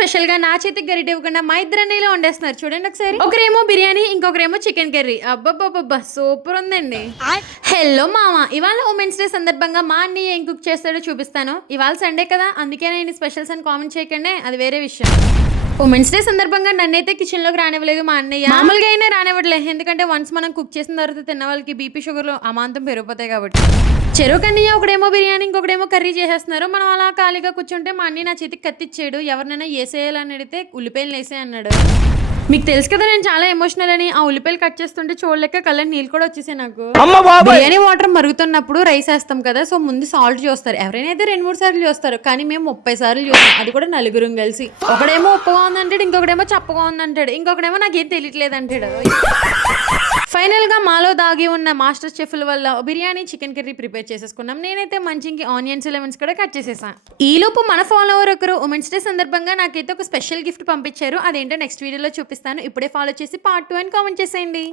Special గా నా చేతికి గరిటె ఇవ్వకుండా మా ఇద్దరు వండేస్తున్నారు చూడండి ఒకసారి. ఒకరేమో బిర్యానీ, ఇంకొకరేమో చికెన్ కర్రీ. అబ్బబ్బబ్బబ్బా సూపర్ ఉందండి. హలో మామ, ఇవాళ ఉమెన్స్ డే సందర్భంగా మా అన్నయ్య ఏం కుక్ చేస్తాడో చూపిస్తాను. ఇవాళ సండే కదా, అందుకే నేను స్పెషల్స్ అని కామెంట్ చేయకండి, అది వేరే విషయం. ఉమెన్స్ డే సందర్భంగా నన్నైతే కిచెన్ లోకి రానివ్వలేదు మా అన్నయ్య. మామూలుగా అయినా రానివ్వట్లేదు, ఎందుకంటే వన్స్ మనం కుక్ చేసిన తర్వాత తిన్న వాళ్ళకి బీపీ షుగర్లు అమాంతం పెరిగిపోతాయి కాబట్టి. చెరువు కన్నయ్య ఒకడేమో బిర్యానీ, ఇంకొకడేమో కర్రీ చేసేస్తున్నారు. మనం అలా ఖాళీగా కూర్చుంటే మా అన్నయ్య నా చేతికి కత్తిచ్చాడు. ఎవరినైనా వేసేయాలని అడిగితే ఉల్లిపాయలు వేసే అన్నాడు. మీకు తెలుసు కదా నేను చాలా ఎమోషనల్ అని. ఆ ఉల్లిపాయలు కట్ చేస్తుంటే చూడలేక కళ్ళ నీళ్ళు కూడా వచ్చేసాయి నాకు. బిర్యానీ వాటర్ మరుగుతున్నప్పుడు రైస్ వేస్తాం కదా, సో ముందు సాల్ట్ చూస్తారు. ఎవరైనా అయితే 2-3 సార్లు చూస్తారు, కానీ మేము 30 సార్లు చూస్తాం, అది కూడా నలుగురం కలిసి. ఒకడేమో ఉప్పుగా ఉందంటాడు, ఇంకొకడేమో చప్పగా ఉందంటాడు, ఇంకొకడేమో నాకేం తెలియట్లేదు అంటాడు. ఫైనల్ గా మాలో దాగి ఉన్న మాస్టర్ చెఫ్ల వల్ల బిర్యానీ, చికెన్ కర్రీ ప్రిపేర్ చేసేసుకున్నాం. నేనైతే మంచికి ఆనియన్స్, లెమన్స్ కూడా కట్ చేసేసాను. ఈ లోపు మన ఫాలోవర్ ఒకరు ఉమెన్స్ డే సందర్భంగా నాకైతే ఒక స్పెషల్ గిఫ్ట్ పంపించారు. అదేంటో నెక్స్ట్ వీడియోలో చూపిస్తాను. ఇప్పుడే ఫాలో చేసి పార్ట్ 2 అని కామెంట్ చేసేయండి.